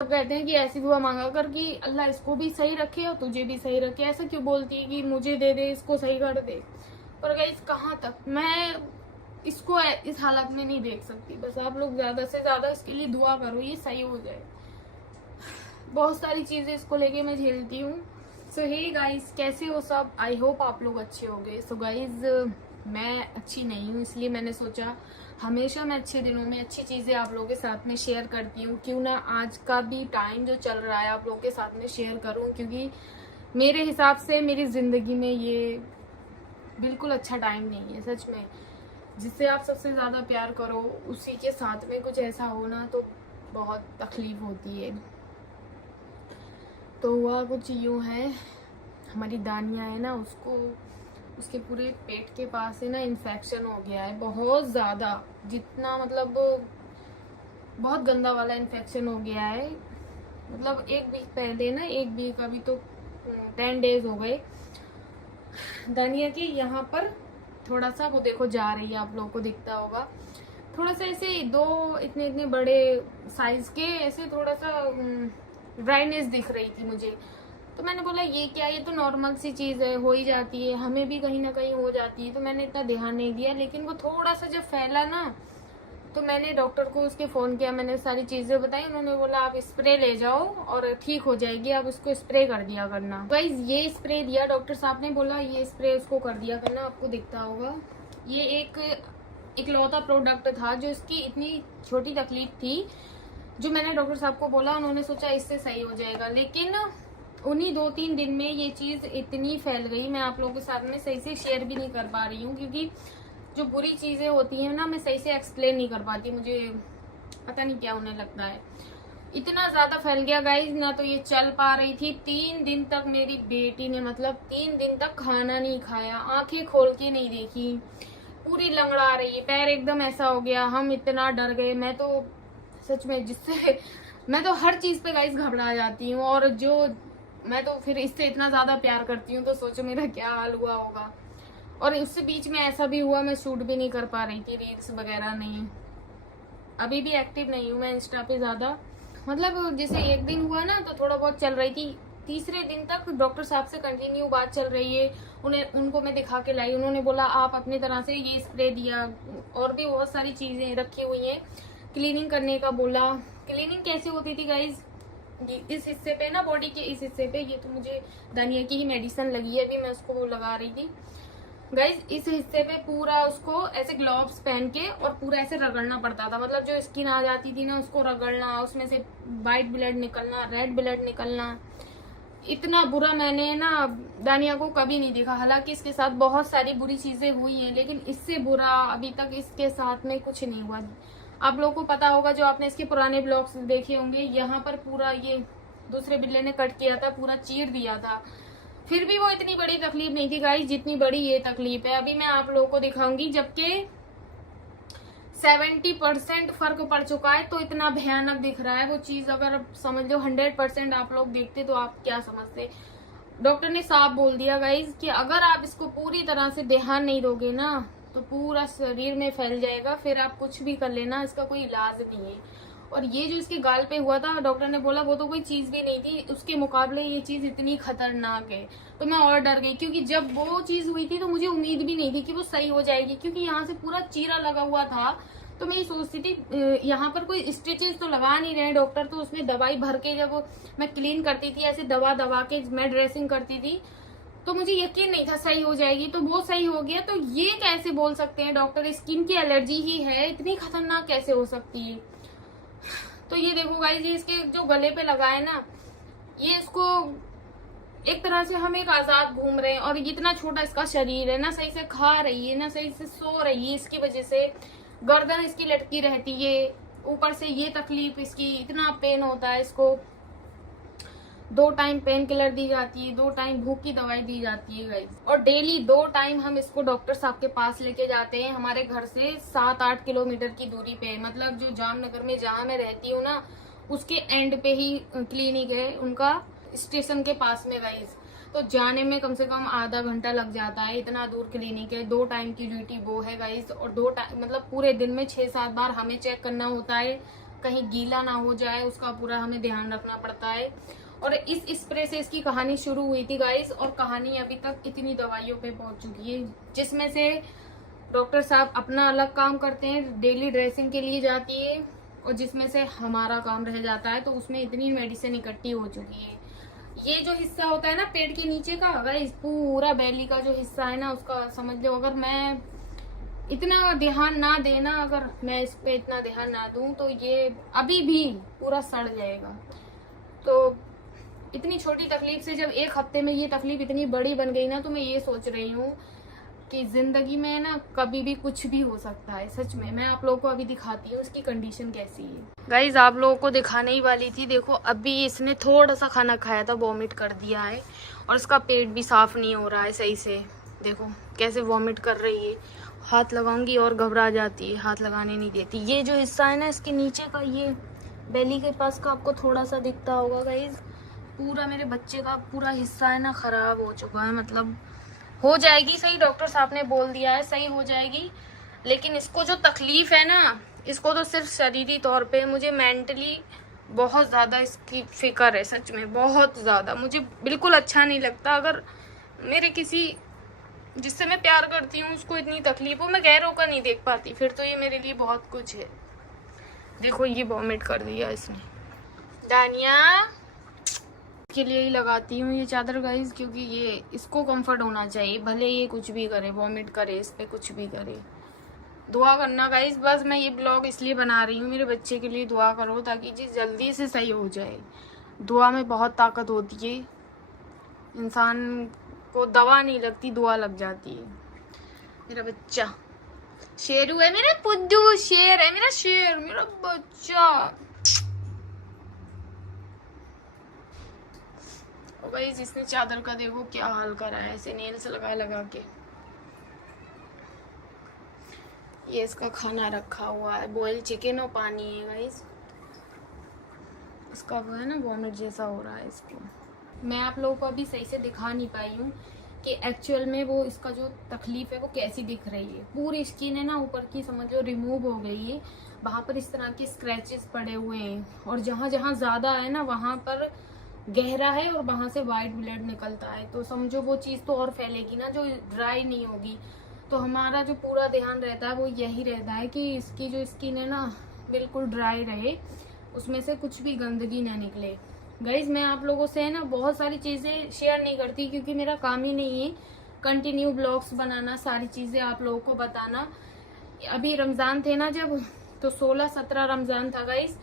सब कहते हैं कि ऐसी दुआ मांगा कर कि अल्लाह इसको भी सही रखे और तुझे भी सही रखे। ऐसा क्यों बोलती है कि मुझे दे दे, इसको सही कर दे। पर गाइस कहाँ तक मैं इसको इस हालत में नहीं देख सकती। बस आप लोग ज्यादा से ज्यादा इसके लिए दुआ करो, ये सही हो जाए। बहुत सारी चीजें इसको लेके मैं झेलती हूँ। सो हे गाइस, कैसे हो सब? आई होप आप लोग अच्छे होंगे। सो गाइस, मैं अच्छी नहीं हूँ, इसलिए मैंने सोचा हमेशा मैं अच्छे दिनों में अच्छी चीजें आप लोगों के साथ में शेयर करती हूँ, क्यों ना आज का भी टाइम जो चल रहा है आप लोगों के साथ में शेयर करूँ, क्योंकि मेरे हिसाब से मेरी जिंदगी में ये बिल्कुल अच्छा टाइम नहीं है। सच में, जिससे आप सबसे ज्यादा प्यार करो उसी के साथ में कुछ ऐसा हो ना तो बहुत तकलीफ होती है। तो हुआ कुछ यूँ है, हमारी दानिया है ना, उसके पूरे पेट के पास है ना इन्फेक्शन हो गया है बहुत ज़्यादा, जितना मतलब बहुत गंदा वाला इन्फेक्शन हो गया है। मतलब एक वीक पहले ना, एक वीक अभी तो 10 डेज हो गए, दानिया के यहाँ पर थोड़ा सा वो देखो जा रही है, आप लोगों को दिखता होगा, थोड़ा सा ऐसे दो इतने इतने बड़े साइज के ऐसे थोड़ा सा ड्राइनेस दिख रही थी मुझे। तो मैंने बोला ये क्या, ये तो नॉर्मल सी चीज़ है, हो ही जाती है, हमें भी कहीं ना कहीं हो जाती है। तो मैंने इतना ध्यान नहीं दिया, लेकिन वो थोड़ा सा जब फैला ना तो मैंने डॉक्टर को उसके फ़ोन किया, मैंने सारी चीज़ें बताई। उन्होंने बोला आप स्प्रे ले जाओ और ठीक हो जाएगी, आप उसको स्प्रे कर दिया करना। गाइस ये स्प्रे दिया डॉक्टर साहब ने, बोला ये स्प्रे उसको कर दिया करना, आपको दिखता होगा। ये एक इकलौता प्रोडक्ट था जो इसकी इतनी छोटी तकलीफ थी, जो मैंने डॉक्टर साहब को बोला, उन्होंने सोचा इससे सही हो जाएगा। लेकिन उन्हीं 2-3 दिन में ये चीज़ इतनी फैल गई, मैं आप लोगों के साथ में सही से शेयर भी नहीं कर पा रही हूँ, क्योंकि जो बुरी चीज़ें होती हैं ना मैं सही से एक्सप्लेन नहीं कर पाती, मुझे पता नहीं क्या होने लगता है। इतना ज़्यादा फैल गया गाइज, ना तो ये चल पा रही थी। 3 दिन तक मेरी बेटी ने, मतलब 3 दिन तक खाना नहीं खाया, आंखें खोल के नहीं देखी, पूरी लंगड़ा रही है, पैर एकदम ऐसा हो गया। हम इतना डर गए, मैं तो सच में, जिससे मैं तो हर चीज़ पे गाइज घबरा जाती हूँ, और जो मैं तो फिर इससे इतना ज़्यादा प्यार करती हूँ, तो सोचो मेरा क्या हाल हुआ होगा। और उससे बीच में ऐसा भी हुआ, मैं शूट भी नहीं कर पा रही थी, रील्स वगैरह नहीं। अभी भी एक्टिव नहीं हूँ मैं इंस्टा पे ज़्यादा, मतलब जैसे एक दिन हुआ ना तो थोड़ा बहुत चल रही थी, तीसरे दिन तक डॉक्टर साहब से कंटिन्यू बात चल रही है। उनको मैं दिखा के लाई, उन्होंने बोला आप अपनी तरह से ये स्प्रे दिया, और भी बहुत सारी चीज़ें रखी हुई हैं, क्लीनिंग करने का बोला। क्लीनिंग कैसे होती थी गाइज, इस हिस्से पे ना, बॉडी के इस हिस्से पे, ये तो मुझे दानिया की ही मेडिसिन लगी है, अभी मैं उसको वो लगा रही थी गाइज। इस हिस्से पे पूरा उसको ऐसे ग्लव्स पहन के और पूरा ऐसे रगड़ना पड़ता था, मतलब जो स्किन आ जाती थी ना उसको रगड़ना, उसमें से वाइट ब्लड निकलना, रेड ब्लड निकलना। इतना बुरा मैंने ना दानिया को कभी नहीं देखा। हालांकि इसके साथ बहुत सारी बुरी चीजें हुई हैं, लेकिन इससे बुरा अभी तक इसके साथ में कुछ नहीं हुआ। आप लोगों को पता होगा, जो आपने इसके पुराने ब्लॉग्स देखे होंगे, यहाँ पर पूरा ये दूसरे बिल्ले ने कट किया था, पूरा चीर दिया था, फिर भी वो इतनी बड़ी तकलीफ नहीं थी गाइस जितनी बड़ी ये तकलीफ है। अभी मैं आप लोगों को दिखाऊंगी, जबकि 70% फर्क पड़ चुका है, तो इतना भयानक दिख रहा है वो चीज। अगर समझ लो 100% आप लोग देखते तो आप क्या समझते। डॉक्टर ने साफ बोल दिया गाइज कि अगर आप इसको पूरी तरह से ध्यान नहीं दोगे ना तो पूरा शरीर में फैल जाएगा, फिर आप कुछ भी कर लेना, इसका कोई इलाज नहीं है। और ये जो इसके गाल पे हुआ था, डॉक्टर ने बोला वो तो कोई चीज भी नहीं थी, उसके मुकाबले ये चीज इतनी खतरनाक है। तो मैं और डर गई, क्योंकि जब वो चीज हुई थी तो मुझे उम्मीद भी नहीं थी कि वो सही हो जाएगी, क्योंकि यहाँ से पूरा चीरा लगा हुआ था। तो मैं ये सोचती थी यहाँ पर कोई स्टिचेस तो लगा नहीं रहे डॉक्टर, तो उसमें दवाई भर के जब मैं क्लीन करती थी, ऐसे दवा दबा के मैं ड्रेसिंग करती थी, तो मुझे यकीन नहीं था सही हो जाएगी। तो वो सही हो गया। तो ये कैसे बोल सकते हैं डॉक्टर, स्किन की एलर्जी ही है, इतनी खतरनाक कैसे हो सकती है। तो ये देखो गाइस, ये इसके जो गले पे लगा है ना, ये इसको एक तरह से हम एक आजाद घूम रहे हैं, और इतना छोटा इसका शरीर है, ना सही से खा रही है ना सही से सो रही है, इसकी वजह से गर्दन इसकी लटकी रहती है, ऊपर से ये तकलीफ इसकी, इतना पेन होता है इसको। 2 टाइम पेन किलर दी जाती है, 2 टाइम भूख की दवाई दी जाती है गाइस, और डेली 2 टाइम हम इसको डॉक्टर साहब के पास लेके जाते हैं। हमारे घर से 7-8 किलोमीटर की दूरी पे, मतलब जो जामनगर में जहाँ मैं रहती हूँ ना, उसके एंड पे ही क्लिनिक है उनका, स्टेशन के पास में गाइस। तो जाने में कम से कम आधा घंटा लग जाता है, इतना दूर क्लिनिक है। 2 टाइम की ड्यूटी वो है गाइस, और 2 टाइम मतलब पूरे दिन में 6-7 बार हमें चेक करना होता है, कहीं गीला ना हो जाए, उसका पूरा हमें ध्यान रखना पड़ता है। और इस स्प्रे से इसकी कहानी शुरू हुई थी गाइस, और कहानी अभी तक इतनी दवाइयों पे पहुंच चुकी है, जिसमें से डॉक्टर साहब अपना अलग काम करते हैं, डेली ड्रेसिंग के लिए जाती है, और जिसमें से हमारा काम रह जाता है, तो उसमें इतनी मेडिसिन इकट्ठी हो चुकी है। ये जो हिस्सा होता है ना पेट के नीचे का, अगर इस पूरा बेली का जो हिस्सा है ना, उसका समझ लो, अगर मैं इतना ध्यान ना देना, अगर मैं इस पे इतना ध्यान ना दूं, तो ये अभी भी पूरा सड़ जाएगा। तो इतनी छोटी तकलीफ से जब एक हफ्ते में ये तकलीफ इतनी बड़ी बन गई ना, तो मैं ये सोच रही हूँ कि जिंदगी में ना कभी भी कुछ भी हो सकता है। सच में मैं आप लोगों को अभी दिखाती हूँ इसकी कंडीशन कैसी है। गाइज आप लोगों को दिखाने ही वाली थी, देखो अभी इसने थोड़ा सा खाना खाया था, वॉमिट कर दिया है, और इसका पेट भी साफ नहीं हो रहा है सही से। देखो कैसे वॉमिट कर रही है, हाथ लगाऊंगी और घबरा जाती है, हाथ लगाने नहीं देती। ये जो हिस्सा है ना इसके नीचे का, ये बेली के पास का, आपको थोड़ा सा दिखता होगा गाइज, पूरा मेरे बच्चे का पूरा हिस्सा है ना खराब हो चुका है। मतलब हो जाएगी सही, डॉक्टर साहब ने बोल दिया है सही हो जाएगी, लेकिन इसको जो तकलीफ है ना, इसको तो सिर्फ शरीरी तौर पे, मुझे मेंटली बहुत ज़्यादा इसकी फिक्र है। सच में बहुत ज़्यादा, मुझे बिल्कुल अच्छा नहीं लगता अगर मेरे किसी जिससे मैं प्यार करती हूँ उसको इतनी तकलीफ हो, मैं गैरों का नहीं देख पाती, फिर तो ये मेरे लिए बहुत कुछ है। देखो ये वॉमिट कर दिया इसने। दानिया के लिए ही लगाती हूँ ये चादर गाइस, क्योंकि ये इसको कंफर्ट होना चाहिए, भले ये कुछ भी करे, वॉमिट करे, इस पे कुछ भी करे। दुआ करना गाइस, बस मैं ये ब्लॉग इसलिए बना रही हूँ, मेरे बच्चे के लिए दुआ करो ताकि जी जल्दी से सही हो जाए। दुआ में बहुत ताकत होती है, इंसान को दवा नहीं लगती, दुआ लग जाती है। मेरा बच्चा शेरू है, मेरा पुद्दू शेर है, मेरा शेर, मेरा बच्चा। और गाइस इसने चादर का देखो क्या हाल करा है, ऐसे नेल्स लगा के। ये इसका खाना रखा हुआ है, बॉयल चिकन और पानी है गाइस। इसका वो है ना वॉमिट जैसा हो रहा है इसको। मैं आप लोगों को अभी सही से दिखा नहीं पाई हूँ कि एक्चुअल में वो इसका जो तकलीफ है वो कैसी दिख रही है। पूरी स्किन है ना ऊपर की समझ लो रिमूव हो गई है, वहाँ पर इस तरह के स्क्रैचेस पड़े हुए हैं, और जहाँ जहाँ ज़्यादा है ना वहाँ पर गहरा है, और वहाँ से वाइट ब्लड निकलता है। तो समझो वो चीज़ तो और फैलेगी ना, जो ड्राई नहीं होगी। तो हमारा जो पूरा ध्यान रहता है वो यही रहता है कि इसकी जो स्किन है ना बिल्कुल ड्राई रहे, उसमें से कुछ भी गंदगी ना निकले। गाइज मैं आप लोगों से है ना बहुत सारी चीज़ें शेयर नहीं करती, क्योंकि मेरा काम ही नहीं है कंटिन्यू ब्लॉग्स बनाना, सारी चीज़ें आप लोगों को बताना। अभी रमज़ान थे ना जब, तो 16-17 रमज़ान था गाइज,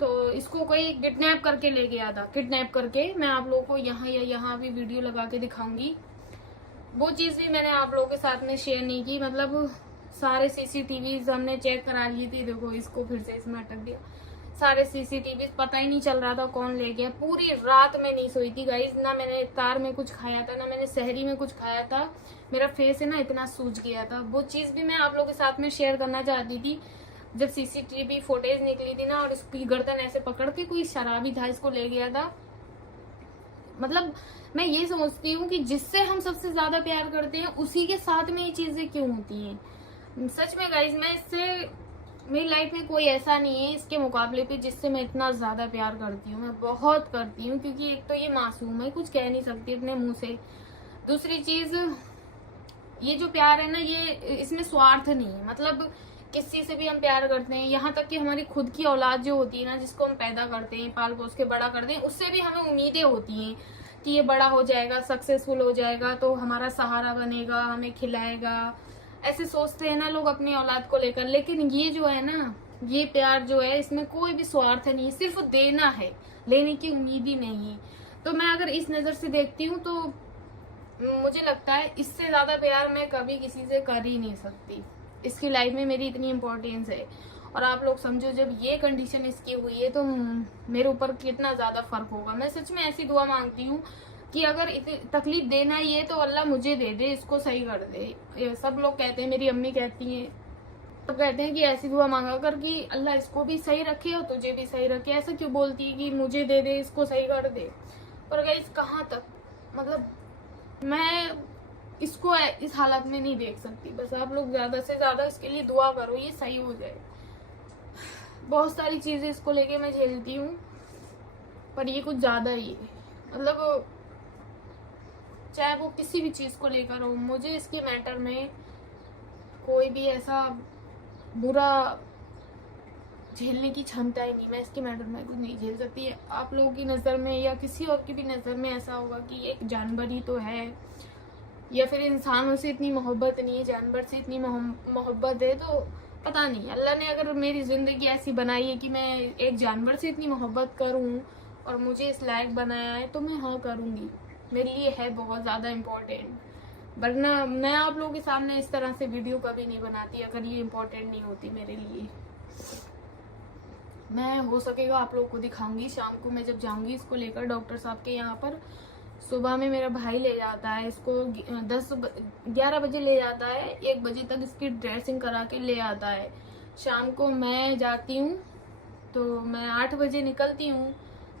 तो इसको कोई किडनैप करके ले गया था। किडनैप करके मैं आप लोगों को यहाँ या यहाँ भी वीडियो लगा के दिखाऊंगी। वो चीज़ भी मैंने आप लोगों के साथ में शेयर नहीं की। मतलब सारे CCTV हमने चेक करा लिए थे। देखो इसको फिर से इसमें अटक दिया। सारे CCTV पता ही नहीं चल रहा था कौन ले गया। पूरी रात में नहीं सोई थी गाइज, ना मैंने इफ्तार में कुछ खाया था, ना मैंने सहरी में कुछ खाया था। मेरा फेस है ना इतना सूज गया था। वो चीज़ भी मैं आप लोगों के साथ में शेयर करना चाहती थी। जब CCTV फुटेज निकली थी ना, और इसकी गर्दन ऐसे पकड़ के कोई शराबी था इसको ले गया था। मतलब मैं ये सोचती हूँ कि जिससे हम सबसे ज्यादा प्यार करते हैं उसी के साथ में ये चीजें क्यों होती हैं। सच में गाइज मैं इससे, मेरी लाइफ में कोई ऐसा नहीं है इसके मुकाबले पे जिससे मैं इतना ज्यादा प्यार करती हूँ। मैं बहुत करती हूँ, क्योंकि एक तो ये मासूम है, कुछ कह नहीं सकती अपने मुंह से। दूसरी चीज, ये जो प्यार है ना, ये इसमें स्वार्थ नहीं है। मतलब किसी से भी हम प्यार करते हैं, यहाँ तक कि हमारी खुद की औलाद जो होती है ना, जिसको हम पैदा करते हैं, पाल पोस के बड़ा करते हैं, उससे भी हमें उम्मीदें होती हैं कि ये बड़ा हो जाएगा, सक्सेसफुल हो जाएगा, तो हमारा सहारा बनेगा, हमें खिलाएगा। ऐसे सोचते हैं ना लोग अपनी औलाद को लेकर। लेकिन ये जो है ना, ये प्यार जो है, इसमें कोई भी स्वार्थ नहीं, सिर्फ देना है, लेने की उम्मीद ही नहीं है। तो मैं अगर इस नजर से देखती हूँ तो मुझे लगता है इससे ज्यादा प्यार मैं कभी किसी से कर ही नहीं सकती। इसकी लाइफ में मेरी इतनी इम्पोर्टेंस है। और आप लोग समझो जब ये कंडीशन इसकी हुई है तो मेरे ऊपर कितना ज्यादा फर्क होगा। मैं सच में ऐसी दुआ मांगती हूँ कि अगर तकलीफ देना ही है तो अल्लाह मुझे दे दे, इसको सही कर दे। सब लोग कहते हैं, मेरी अम्मी कहती हैं, तो कहते हैं कि ऐसी दुआ मांगा कर कि अल्लाह इसको भी सही रखे और तुझे भी सही रखे। ऐसा क्यों बोलती है कि मुझे दे दे, इसको सही कर दे। पर गाइस कहाँ तक, मतलब मैं इसको इस हालत में नहीं देख सकती। बस आप लोग ज्यादा से ज्यादा इसके लिए दुआ करो, ये सही हो जाए। बहुत सारी चीज़ें इसको लेके मैं झेलती हूँ, पर ये कुछ ज़्यादा ही है। मतलब चाहे वो किसी भी चीज़ को लेकर हो, मुझे इसके मैटर में कोई भी ऐसा बुरा झेलने की क्षमता ही नहीं। मैं इसके मैटर में कुछ नहीं झेल सकती है। आप लोगों की नज़र में या किसी और की भी नज़र में ऐसा होगा कि एक जानवर ही तो है, या फिर इंसानों से इतनी मोहब्बत नहीं है, जानवर से इतनी मोहब्बत है। तो पता नहीं, अल्लाह ने अगर मेरी ज़िंदगी ऐसी बनाई है कि मैं एक जानवर से इतनी मोहब्बत करूँ और मुझे इस लायक बनाया है, तो मैं हाँ करूँगी। मेरे लिए है बहुत ज़्यादा इम्पोर्टेंट, वरना मैं आप लोगों के सामने इस तरह से वीडियो कभी नहीं बनाती अगर ये इम्पोर्टेंट नहीं होती मेरे लिए। मैं हो सकेगा आप लोगों को दिखाऊंगी शाम को, मैं जब जाऊंगी इसको लेकर डॉक्टर साहब के यहाँ पर। सुबह में मेरा भाई ले जाता है इसको, 11 बजे ले जाता है, 1 बजे तक इसकी ड्रेसिंग करा के ले आता है। शाम को मैं जाती हूँ तो मैं 8 बजे निकलती हूँ,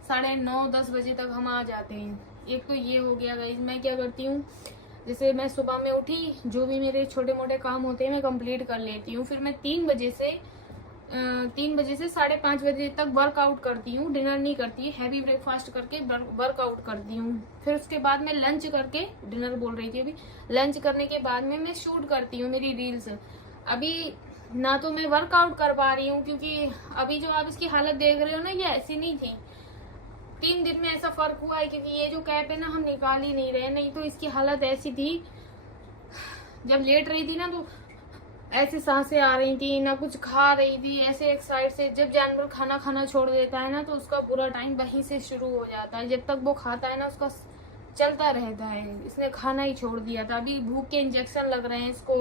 9:30-10 बजे तक हम आ जाते हैं। एक तो ये हो गया गाइस। मैं क्या करती हूँ, जैसे मैं सुबह में उठी, जो भी मेरे छोटे मोटे काम होते हैं मैं कंप्लीट कर लेती हूँ। फिर मैं 3 बजे से 5:30 बजे तक वर्कआउट करती हूँ। डिनर नहीं करती, हैवी ब्रेकफास्ट करके वर्कआउट करती हूँ। फिर उसके बाद मैं लंच करके, डिनर बोल रही थी अभी, लंच करने के बाद में मैं शूट करती हूँ मेरी रील्स। अभी ना तो मैं वर्कआउट कर पा रही हूँ, क्योंकि अभी जो आप इसकी हालत देख रहे हो ना, ये ऐसी नहीं थी। 3 दिन में ऐसा फर्क हुआ है, क्योंकि ये जो कैप है ना हम निकाल ही नहीं रहे, नहीं तो इसकी हालत ऐसी थी। जब लेट रही थी ना तो ऐसे सांसें आ रही थी, ना कुछ खा रही थी, ऐसे एक साइड से। जब जानवर खाना खाना छोड़ देता है ना तो उसका बुरा टाइम वहीं से शुरू हो जाता है। जब तक वो खाता है ना उसका चलता रहता है। इसने खाना ही छोड़ दिया था। अभी भूख के इंजेक्शन लग रहे हैं इसको,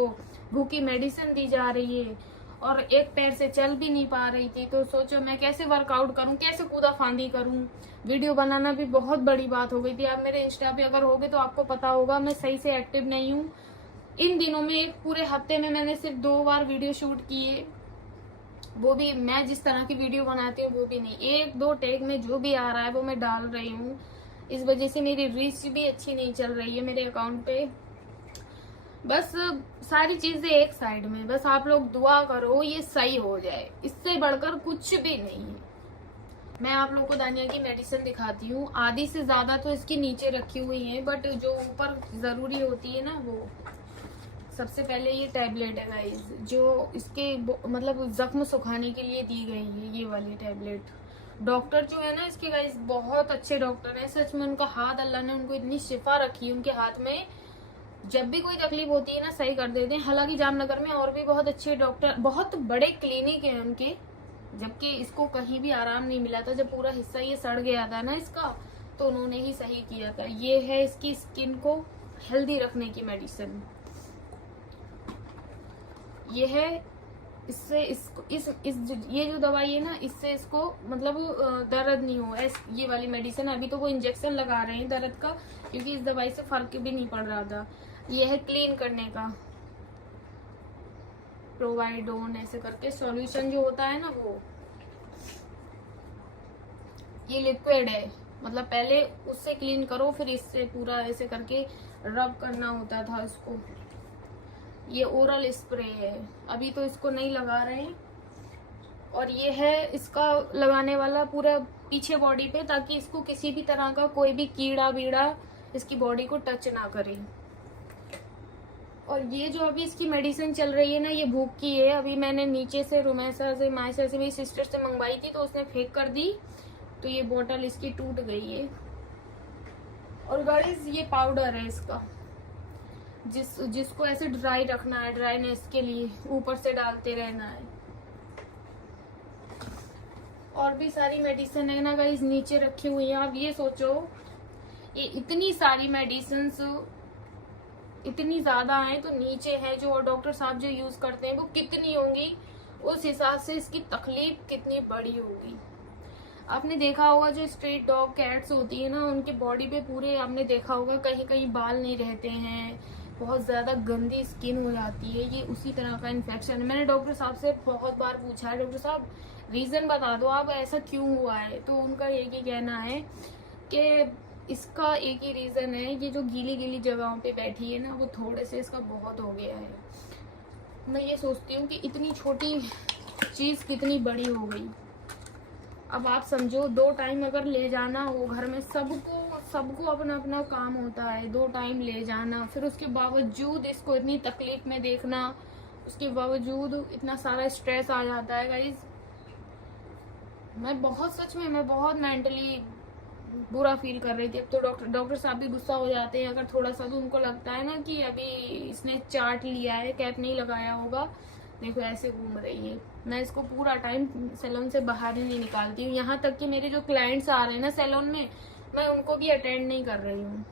भूख की मेडिसिन दी जा रही है, और एक पैर से चल भी नहीं पा रही थी। तो सोचो मैं कैसे वर्कआउट करूं, कैसे कूदा फांदी करूं। वीडियो बनाना भी बहुत बड़ी बात हो गई थी। आप मेरे इंस्टा पे अगर होगे तो आपको पता होगा मैं सही से एक्टिव नहीं हूँ। इन दिनों में एक पूरे हफ्ते में मैंने सिर्फ 2 बार वीडियो शूट किए, वो भी मैं जिस तरह की वीडियो बनाती हूँ वो भी नहीं। 1-2 टेक में जो भी आ रहा है वो मैं डाल रही हूँ। इस वजह से मेरी रीच भी अच्छी नहीं चल रही है मेरे अकाउंट पे। बस सारी चीजें एक साइड में, बस आप लोग दुआ करो ये सही हो जाए, इससे बढ़कर कुछ भी नहीं है। मैं आप लोगों को दानिया की मेडिसिन दिखाती हूँ। आधी से ज्यादा तो इसकी नीचे रखी हुई है, बट जो ऊपर जरूरी होती है ना, वो सबसे पहले ये टैबलेट है गाइस, जो इसके मतलब जख्म सुखाने के लिए दी गई है। ये वाली टैबलेट, डॉक्टर जो है ना इसके गाइस बहुत अच्छे डॉक्टर हैं सच में। उनका हाथ, अल्लाह ने उनको इतनी शिफा रखी है उनके हाथ में, जब भी कोई तकलीफ होती है ना सही कर देते हैं। हालांकि जामनगर में और भी बहुत अच्छे डॉक्टर, बहुत बड़े क्लिनिक है उनके, जबकि इसको कहीं भी आराम नहीं मिला था। जब पूरा हिस्सा ये सड़ गया था ना इसका, तो उन्होंने ही सही किया था। ये है इसकी स्किन को हेल्दी रखने की मेडिसिन। ये है, इससे इसको ये जो दवाई है ना, इससे इसको मतलब दर्द नहीं हो। ये वाली मेडिसिन, अभी तो वो इंजेक्शन लगा रहे हैं दर्द का, क्योंकि इस दवाई से फर्क भी नहीं पड़ रहा था। ये है क्लीन करने का, प्रोवाइडोन ऐसे करके सॉल्यूशन जो होता है ना वो। ये लिक्विड है, मतलब पहले उससे क्लीन करो, फिर इससे पूरा ऐसे करके रब करना होता था इसको। ये ओरल स्प्रे है, अभी तो इसको नहीं लगा रहे हैं। और ये है इसका लगाने वाला पूरा पीछे बॉडी पे, ताकि इसको किसी भी तरह का कोई भी कीड़ा बीड़ा इसकी बॉडी को टच ना करे। और ये जो अभी इसकी मेडिसिन चल रही है ना, ये भूख की है। अभी मैंने नीचे से रुमैसा से, मायसा से, मेरी सिस्टर से मंगवाई थी, तो उसने फेंक कर दी, तो ये बोतल इसकी टूट गई है। और गाइस ये पाउडर है इसका, जिसको ऐसे ड्राई रखना है, ड्राईनेस के लिए ऊपर से डालते रहना है। और भी सारी मेडिसिन है ना गाइस नीचे रखी हुई है। आप ये सोचो, ये इतनी सारी मेडिसिन इतनी ज्यादा है, तो नीचे है जो डॉक्टर साहब जो यूज करते हैं वो कितनी होंगी, उस हिसाब से इसकी तकलीफ कितनी बड़ी होगी। आपने देखा होगा जो स्ट्रीट डॉग कैट्स होती है ना, उनके बॉडी पे पूरे आपने देखा होगा कहीं कहीं बाल नहीं रहते हैं, बहुत ज्यादा गंदी स्किन हो जाती है। ये उसी तरह का इन्फेक्शन है। मैंने डॉक्टर साहब से बहुत बार पूछा है, डॉक्टर साहब रीजन बता दो आप, ऐसा क्यों हुआ है। तो उनका एक ही कहना है कि इसका एक ही रीजन है, ये जो गीली गीली जगहों पे बैठी है ना, वो थोड़े से इसका बहुत हो गया है। मैं ये सोचती हूँ कि इतनी छोटी चीज़ कितनी बड़ी हो गई। अब आप समझो 2 टाइम अगर ले जाना हो, घर में सबको अपना अपना काम होता है, 2 टाइम ले जाना, फिर उसके बावजूद इसको इतनी तकलीफ में देखना, उसके बावजूद इतना सारा स्ट्रेस आ जाता है गाइज। सच में मैं बहुत मेंटली बुरा फील कर रही थी। अब तो डॉक्टर साहब भी गुस्सा हो जाते हैं अगर थोड़ा सा भी उनको लगता है ना कि अभी इसने चाट लिया है, कैप नहीं लगाया होगा, देखो ऐसे घूम रही है। मैं इसको पूरा टाइम सैलून से बाहर ही नहीं निकालती हूँ। यहाँ तक कि मेरे जो क्लाइंट्स आ रहे हैं ना सैलून में, मैं उनको भी अटेंड नहीं कर रही हूँ,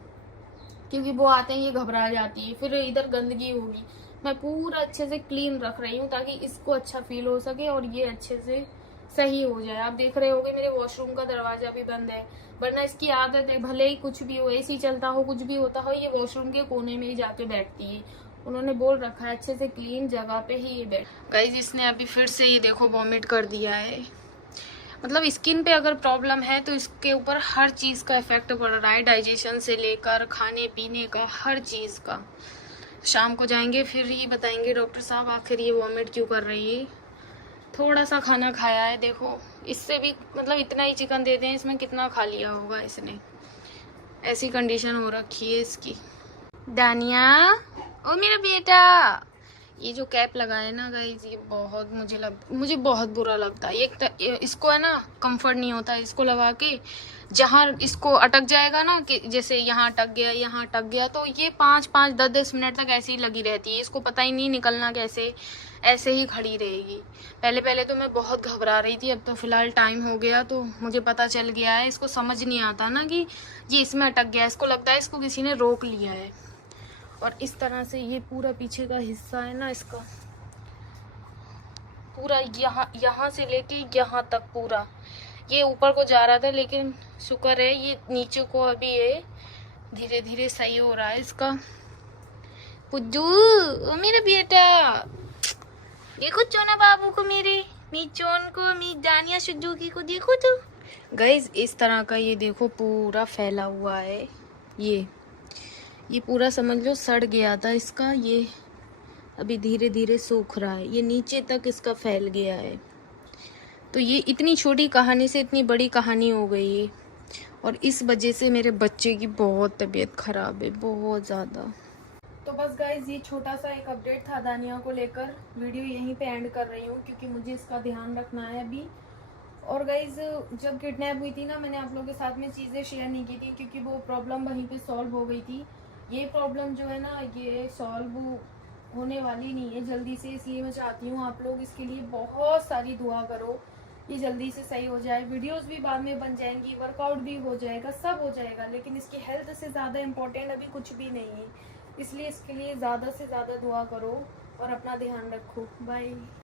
क्योंकि वो आते हैं ये घबरा जाती है, फिर इधर गंदगी होगी। मैं पूरा अच्छे से क्लीन रख रही हूँ ताकि इसको अच्छा फील हो सके और ये अच्छे से सही हो जाए। आप देख रहे होगे मेरे वॉशरूम का दरवाजा भी बंद है, वरना इसकी आदत है भले ही कुछ भी हो, एसी चलता हो, कुछ भी होता हो, ये वॉशरूम के कोने में ही जाके बैठती है। उन्होंने बोल रखा है अच्छे से क्लीन जगह पे ही ये बैठ। गाइस इसने अभी फिर से ये देखो वॉमिट कर दिया है। मतलब स्किन पे अगर प्रॉब्लम है तो इसके ऊपर हर चीज़ का इफेक्ट पड़ रहा है, डाइजेशन से लेकर खाने पीने का, हर चीज़ का। शाम को जाएंगे फिर ही बताएंगे डॉक्टर साहब आखिर ये वॉमिट क्यों कर रही है। थोड़ा सा खाना खाया है, देखो इससे भी मतलब इतना ही चिकन देते हैं, इसमें कितना खा लिया होगा इसने। ऐसी कंडीशन हो रखी है इसकी। दानिया, ओ मेरा बेटा, ये जो कैप लगा है ना गाइज, ये बहुत मुझे बहुत बुरा लगता है। इसको है ना कंफर्ट नहीं होता इसको लगा के। जहाँ इसको अटक जाएगा ना, कि जैसे यहाँ अटक गया, यहाँ अटक गया, तो ये 5-5 10-10 मिनट तक ऐसे ही लगी रहती है। इसको पता ही नहीं निकलना कैसे, ऐसे ही खड़ी रहेगी। पहले तो मैं बहुत घबरा रही थी, अब तो फिलहाल टाइम हो गया तो मुझे पता चल गया है। इसको समझ नहीं आता ना कि ये इसमें अटक गया, इसको लगता है इसको किसी ने रोक लिया है। और इस तरह से ये पूरा पीछे का हिस्सा है ना इसका, पूरा यहाँ से लेके यहाँ तक पूरा ये ऊपर को जा रहा था, लेकिन शुक्र है ये नीचे को अभी ये धीरे धीरे सही हो रहा है इसका। पुज्जू, ओ मेरा बेटा, देखो चोना बाबू को, मेरे मीचोन को, मी दानिया सुजुकी को देखो तो। गाइस इस तरह का ये देखो पूरा फैला हुआ है। ये पूरा समझ लो सड़ गया था इसका, ये अभी धीरे धीरे सूख रहा है, ये नीचे तक इसका फैल गया है। तो ये इतनी छोटी कहानी से इतनी बड़ी कहानी हो गई है, और इस वजह से मेरे बच्चे की बहुत तबीयत खराब है, बहुत ज़्यादा। तो बस गाइज ये छोटा सा एक अपडेट था दानिया को लेकर। वीडियो यहीं पे एंड कर रही हूँ क्योंकि मुझे इसका ध्यान रखना है अभी। और गाइज जब किडनैप हुई थी ना, मैंने आप लोगों के साथ में चीज़ें शेयर नहीं की थी क्योंकि वो प्रॉब्लम वहीं पे सॉल्व हो गई थी। ये प्रॉब्लम जो है ना, ये सॉल्व होने वाली नहीं है जल्दी से, इसलिए मैं चाहती हूँ आप लोग इसके लिए बहुत सारी दुआ करो, ये जल्दी से सही हो जाए। वीडियोस भी बाद में बन जाएंगी, वर्कआउट भी हो जाएगा, सब हो जाएगा, लेकिन इसकी हेल्थ से ज़्यादा इम्पोर्टेंट अभी कुछ भी नहीं है। इसलिए इसके लिए ज़्यादा से ज़्यादा दुआ करो और अपना ध्यान रखो। बाय।